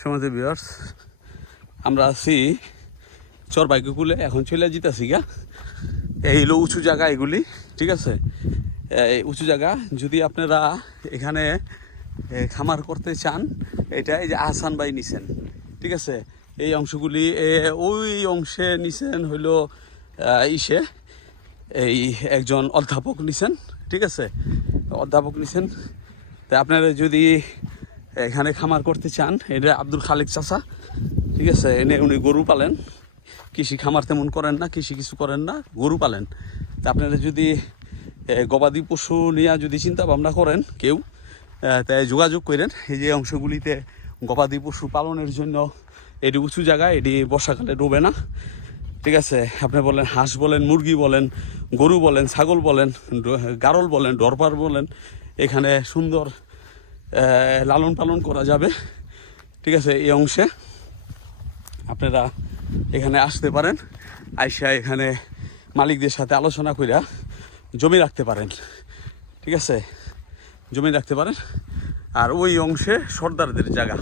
সমাজে বিয়ার্স আমরা আছি চর বাইকুকুলে এখন চলে যেতেছি গা। এই হলো উঁচু জায়গা এগুলি, ঠিক আছে? এই উঁচু জায়গা, যদি আপনারা এখানে খামার করতে চান, এটা এই যে আহসান বাই নিছেন, ঠিক আছে? এই অংশগুলি ওই অংশে নিছেন হইল ইসে, এই একজন অধ্যাপক নিছেন, ঠিক আছে? অধ্যাপক নিছেন। তা আপনারা যদি এখানে খামার করতে চান, এটা আব্দুল খালেক চাচা, ঠিক আছে? এনে উনি গরু পালেন। কৃষি খামার তেমন করেন না, কৃষি কিছু করেন না, গরু পালেন। তা আপনারা যদি গবাদি পশু নিয়ে যদি চিন্তা ভাবনা করেন, কেউ তাই যোগাযোগ করেন। এই যে অংশগুলিতে গবাদি পশু পালনের জন্য এটি উঁচু জায়গা, এটি বর্ষাকালে ডোবে না। ঠিক আছে? আপনি বলেন হাঁস বলেন, মুরগি বলেন, গরু বলেন, ছাগল বলেন, গারল বলেন, ডরপার বলেন, এখানে সুন্দর লালন পালন করা যাবে। ঠিক আছে, এই অংশে আপনারা এখানে আসতে পারেন, আইসা এখানে মালিকদের সাথে আলোচনা কইরা জমি রাখতে পারেন। ঠিক আছে, জমি রাখতে পারেন। আর ওই অংশে সর্দারদের জায়গা।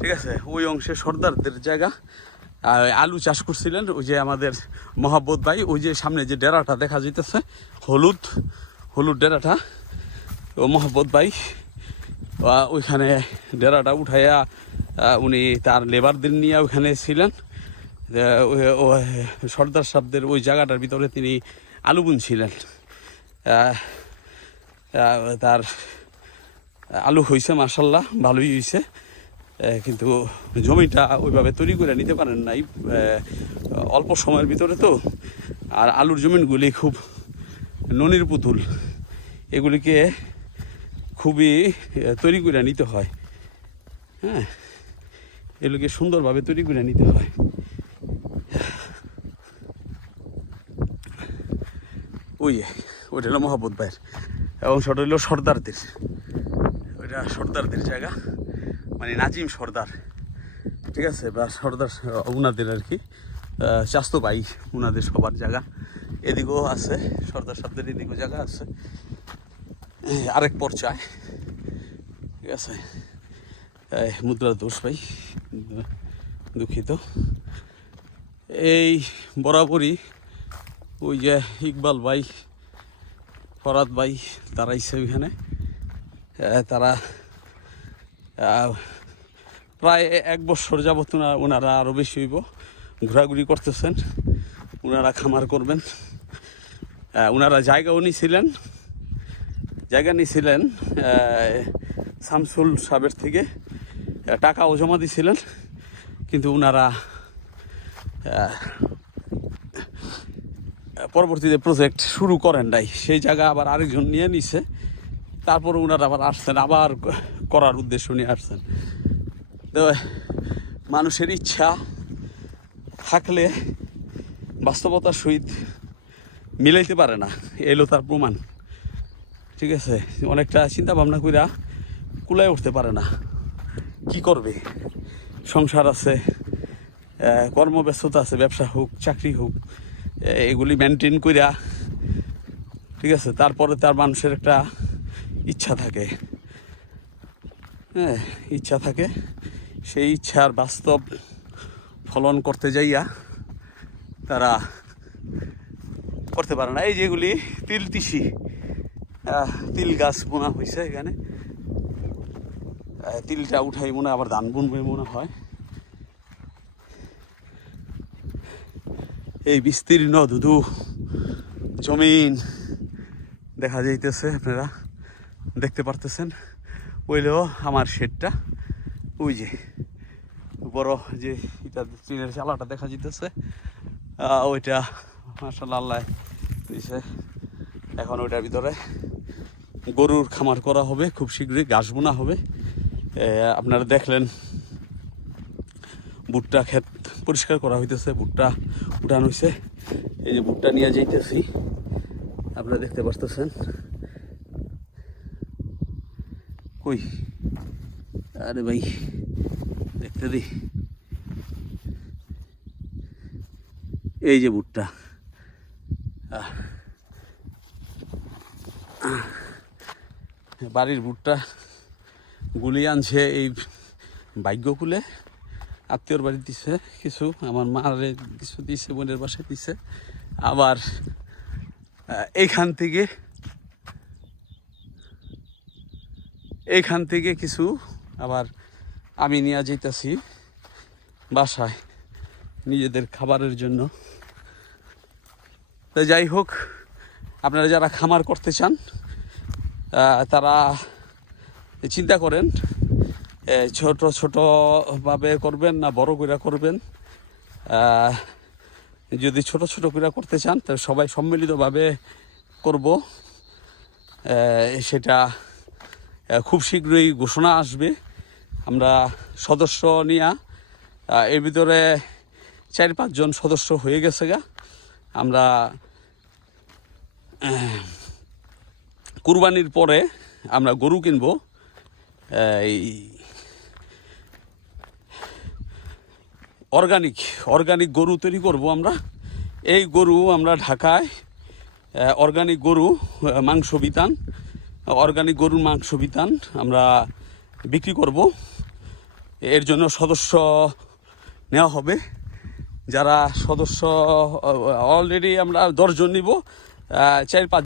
ঠিক আছে, ওই অংশে সর্দারদের জায়গা। আর আলু চাষ করছিলেন, ওই যে আমাদের মহাব্বত ভাই, ওই যে সামনে যে ডেরাটা দেখা যাইতেছে, হলুদ হলুদ ডেরাটা। ও মহাব্বত ভাই ওইখানে ডেরাটা উঠাইয়া উনি তার লেবারদের নিয়ে ওইখানে ছিলেন। সর্দার সাহেবদের ওই জায়গাটার ভিতরে তিনি আলু বুনছিলেন তার আলু হয়েছে মাসাল্লাহ ভালোই হয়েছে কিন্তু জমিটা ওইভাবে তৈরি করে নিতে পারেন নাই। অল্প সময়ের ভিতরে তো। আর আলুর জমিনগুলি খুব ননির পুতুল। এগুলিকে খুবই তৈরি করে নিতে হয়। হ্যাঁ এগুলোকে সুন্দরভাবে তৈরি করে নিতে হয়। ওই ওইটা হলো মহাবত ভাইয়ের, এবং সেটা হলো সর্দারদের। ওইটা সর্দারদের জায়গা মানে নাজিম সর্দার। ঠিক আছে, বা সর্দার ওনাদের আর কি চাস্তো ভাই, উনাদের সবার জায়গা। এদিকেও আছে, সর্দার সাহেবদের এদিকেও জায়গা আছে। আরেক পর্যায়। ঠিক আছে? এই মুদ্রা দোষ ভাই, দুঃখিত। এই বরাবরই ওই যে ইকবাল ভাই, ফরাদ ভাই ইচ্ছে ওইখানে। তারা প্রায় এক বছর যাবত ওনা- ওনারা আরও বেশি হইব। ঘোরাঘুরি করতেছেন, ওনারা খামার করবেন। ওনারা জায়গাও নিয়েছিলেন জায়গা নিয়েছিলেন শামসুল সাহেবের থেকে টাকাও জমা দিয়েছিলেন, কিন্তু ওনারা পরবর্তীতে প্রজেক্ট শুরু করেন নাই। সেই জায়গা আবার আরেকজন নিয়ে নিছে, তারপর ওনারা আবার আসছেন, আবার করার উদ্দেশ্য নিয়ে আসছেন। তো, মানুষের ইচ্ছা থাকলে বাস্তবতার সহিত মিলাইতে পারে না, এলো তার প্রমাণ। ঠিক আছে? অনেকটা চিন্তা ভাবনা কইরা কুলায় উঠতে পারে না। কি করবে? সংসার আছে কর্মব্যস্ততা আছে, ব্যবসা হোক, চাকরি হোক এগুলি মেনটেন কইরা, ঠিক আছে? তারপরে তার মানুষের একটা ইচ্ছা থাকে। হ্যাঁ ইচ্ছা থাকে। সেই ইচ্ছার বাস্তব ফলন করতে যাইয়া তারা করতে পারে না। এই যেগুলি তিল তিসি তিল গাছ বোনা হয়েছে এখানে। তিলটা উঠাই মনে আবার ধান বুনবে মনে হয়। এই বিস্তীর্ণ ধুধু জমিন দেখা যাইতেছে আপনারা। দেখতে পারতেছেন? ওইলেও আমার শেডটা। ওই যে বড় যে এটা টিনের চালাটা দেখা যাইতেছে। আহ, ওইটা মার্শাল্লাহ আল্লাহ দিছে। এখন ওইটার ভিতরে গরুর খামার করা হবে, খুব শীঘ্রই ঘাস বোনা হবে। আপনারা দেখলেন, ভুট্টা ক্ষেত পরিষ্কার করা হইতেছে, ভুট্টা উঠানো হয়েছে এই যে ভুট্টা নিয়ে যাইতেছি, আপনারা দেখতে পারতেছেন। কই? আরে ভাই, দেখতে দি। এই যে ভুট্টা। আহ। বাড়ির ভুট্টা গুলি আনছে এই ভাগ্যকুলে আত্মীয়র বাড়ি দিছে কিছু, আমার মারে কিছু দিছে, বোনের বাসায় দিছে। আবার এইখান থেকে এইখান থেকে কিছু আবার আমি নিয়ে যেতেছি বাসায় নিজেদের খাবারের জন্য। তো যাই হোক, আপনারা যারা খামার করতে চান তারা চিন্তা করেন ছোট ছোট ভাবে করবেন না, বড় করে করবেন। যদি ছোট ছোট করে করতে চান, তাহলে সবাই সম্মিলিতভাবে করব। সেটা খুব শীঘ্রই ঘোষণা আসবে। আমরা সদস্য নিয়ে এর ভিতরে চার, পাঁচজন সদস্য হয়ে গেছে গা। আমরা কুরবানির পরে আমরা গরু কিনবো। এই অর্গানিক অর্গানিক গরু তৈরি করব আমরা। এই গরু আমরা ঢাকায় অর্গানিক গরু মাংস বিতান। অর্গানিক গরুর মাংস বিতান আমরা বিক্রি করব। এর জন্য সদস্য নেওয়া হবে। যারা সদস্য অলরেডি আমরা দশজন নিব চার পাঁচ